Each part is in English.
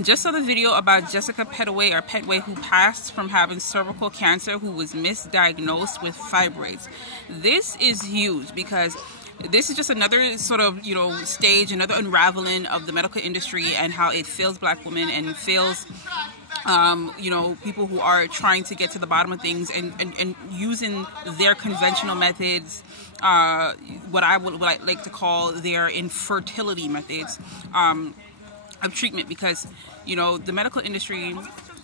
Just saw the video about Jessica Pedway, who passed from having cervical cancer, who was misdiagnosed with fibroids. This is huge because this is just another sort of, stage, another unraveling of the medical industry and how it fails Black women and fails, people who are trying to get to the bottom of things and using their conventional methods, what I like to call their infertility methods of treatment, because, the medical industry,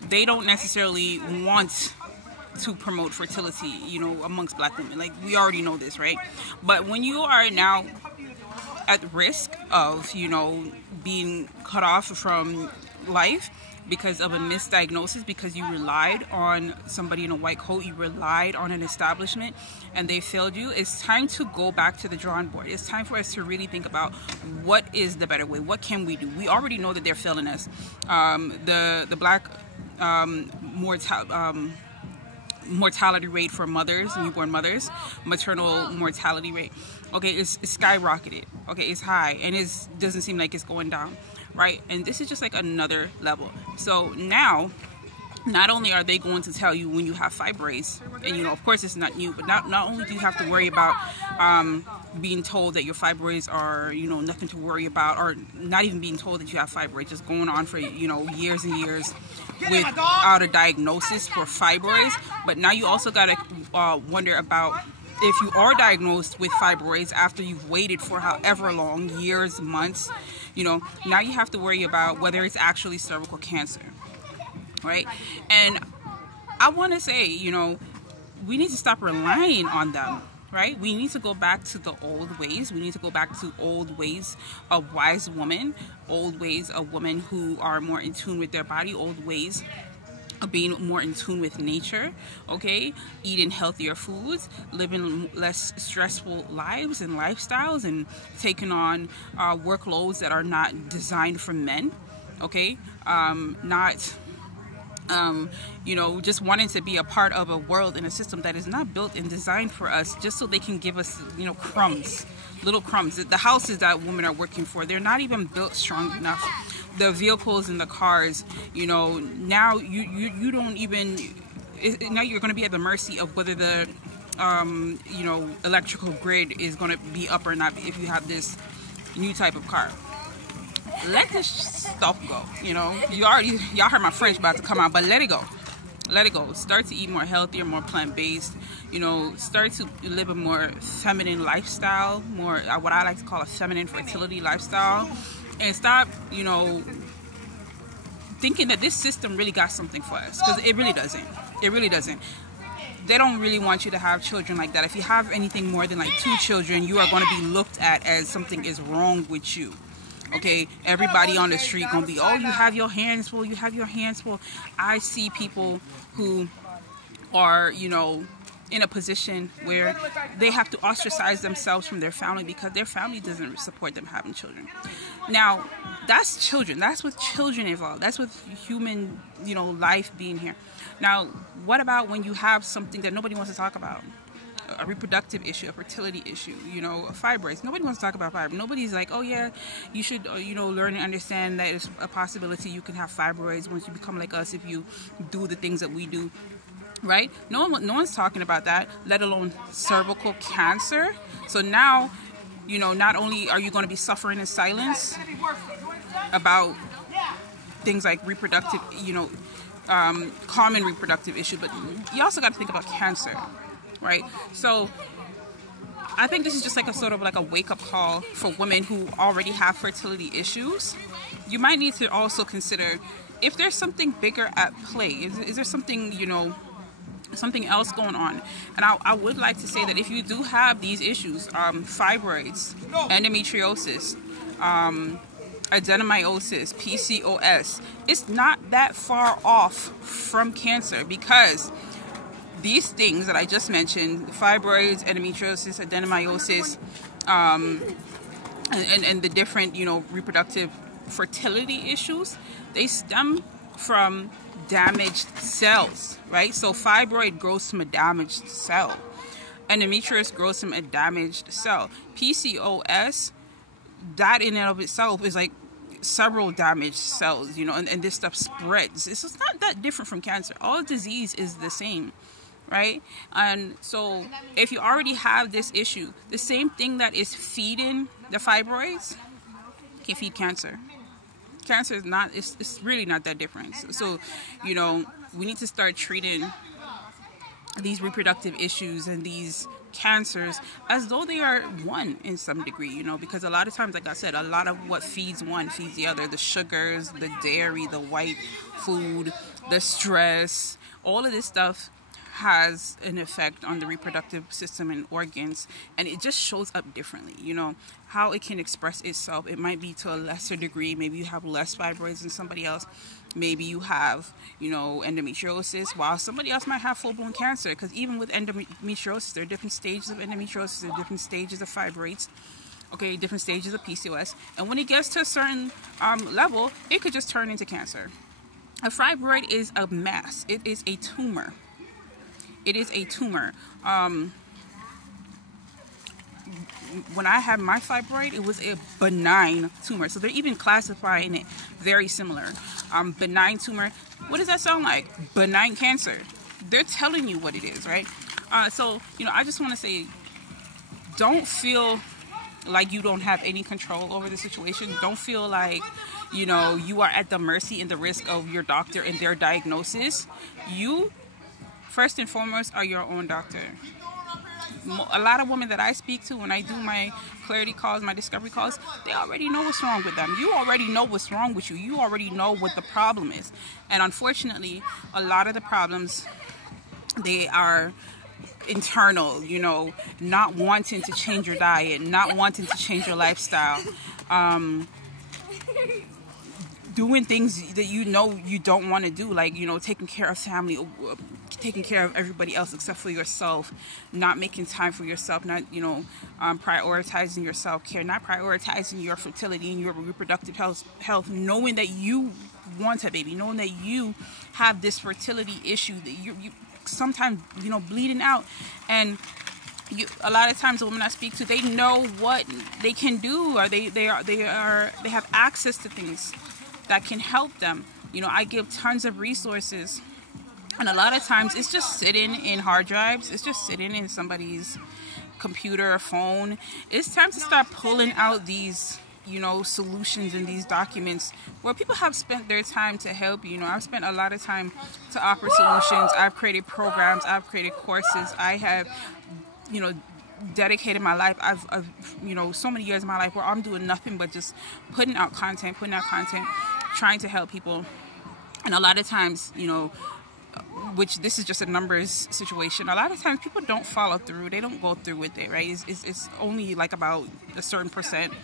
they don't necessarily want to promote fertility, amongst Black women. Like, we already know this, right? But when you are now at risk of, being cut off from life because of a misdiagnosis, because you relied on somebody in a white coat, you relied on an establishment, and they failed you, it's time to go back to the drawing board. It's time for us to really think about what is the better way. What can we do? We already know that they're failing us. The Black mortality rate for mothers, newborn mothers, maternal mortality rate, okay, is skyrocketed. Okay, it's high, and it doesn't seem like it's going down, right? And this is just like another level. So now, not only are they going to tell you when you have fibroids, and of course it's not new, but not only do you have to worry about being told that your fibroids are nothing to worry about, or not even being told that you have fibroids, just going on for years and years without a diagnosis for fibroids. But now you also got to wonder about if you are diagnosed with fibroids after you've waited for however long, years, months, now you have to worry about whether it's actually cervical cancer, right? And I want to say, we need to stop relying on them, right? We need to go back to the old ways. We need to go back to old ways of wise women, old ways of women who are more in tune with their body, old ways of being more in tune with nature, okay? Eating healthier foods, living less stressful lives and lifestyles, and taking on workloads that are not designed for men, okay? Just wanting to be a part of a world and a system that is not built and designed for us just so they can give us, crumbs, little crumbs. The houses that women are working for, they're not even built strong enough. The vehicles and the cars, now you don't even, now you're going to be at the mercy of whether the, electrical grid is going to be up or not if you have this new type of car. Let this stuff go, y'all heard my French about to come out, but let it go. Let it go. Start to eat more healthier, more plant-based, start to live a more feminine lifestyle, more what I like to call a feminine fertility lifestyle, and stop, thinking that this system really got something for us, because it really doesn't. It really doesn't. They don't really want you to have children like that. If you have anything more than like 2 children, you are going to be looked at as something is wrong with you. Okay, everybody on the street gonna be, oh, you have your hands full, you have your hands full. I see people who are, in a position where they have to ostracize themselves from their family because their family doesn't support them having children. Now, that's children. That's with children involved. That's with human, life being here. Now, what about when you have something that nobody wants to talk about? A reproductive issue, a fertility issue, fibroids. Nobody wants to talk about fibroids. Nobody's like, oh yeah, you should, learn and understand that it's a possibility you can have fibroids once you become like us if you do the things that we do, right? No one's talking about that, let alone cervical cancer. So now, not only are you going to be suffering in silence about things like reproductive, common reproductive issue, but you also got to think about cancer. Right, so I think this is just like a sort of like a wake-up call for women who already have fertility issues. You might need to also consider if there's something bigger at play. Is there something, something else going on? And I would like to say that if you do have these issues, fibroids, endometriosis, adenomyosis, PCOS, it's not that far off from cancer, because these things that I just mentioned, fibroids, endometriosis, adenomyosis, and the different, reproductive fertility issues, they stem from damaged cells, right? So fibroid grows from a damaged cell. Endometriosis grows from a damaged cell. PCOS, that in and of itself is like several damaged cells, you know, and this stuff spreads. It's just not that different from cancer. All disease is the same, right? And so if you already have this issue, the same thing that is feeding the fibroids can feed cancer. Cancer is not, it's really not that different. So, you know, we need to start treating these reproductive issues and these cancers as though they are one in some degree, you know, because a lot of times, like I said, a lot of what feeds one feeds the other. The sugars, the dairy, the white food, the stress, all of this stuff has an effect on the reproductive system and organs, and it just shows up differently, you know, how it can express itself. It might be to a lesser degree. Maybe you have less fibroids than somebody else. Maybe you have, you know, endometriosis, while somebody else might have full-blown cancer, because even with endometriosis, there are different stages of endometriosis, there are different stages of fibroids, okay, different stages of PCOS, and when it gets to a certain level, it could just turn into cancer. A fibroid is a mass. It is a tumor. It is a tumor. When I had my fibroid, it was a benign tumor. So they're even classifying it very similar. Benign tumor. What does that sound like? Benign cancer. They're telling you what it is, right? So, you know, I just want to say, don't feel like you don't have any control over the situation. Don't feel like, you know, you are at the mercy and the risk of your doctor and their diagnosis. You, first and foremost, are your own doctor. A lot of women that I speak to when I do my clarity calls, my discovery calls, they already know what's wrong with them. You already know what's wrong with you. You already know what the problem is. And unfortunately, a lot of the problems, they are internal, you know, not wanting to change your diet, not wanting to change your lifestyle, doing things that you know you don't want to do, like, you know, taking care of family, taking care of everybody else except for yourself, not making time for yourself, not, you know, prioritizing your self-care, not prioritizing your fertility and your reproductive health, knowing that you want a baby, knowing that you have this fertility issue, that you sometimes, you know, bleeding out. And a lot of times the women I speak to, they know what they can do, or they have access to things that can help them. You know, I give tons of resources, and a lot of times it's just sitting in hard drives. It's just sitting in somebody's computer or phone. It's time to start pulling out these, you know, solutions and these documents where people have spent their time to help you. You know, I've spent a lot of time to offer solutions. I've created programs. I've created courses. I have, you know, dedicated my life. I've you know, so many years of my life where I'm doing nothing but just putting out content, trying to help people. And a lot of times, you know, which this is just a numbers situation, a lot of times people don't follow through. They don't go through with it, right? It's only like about a certain percent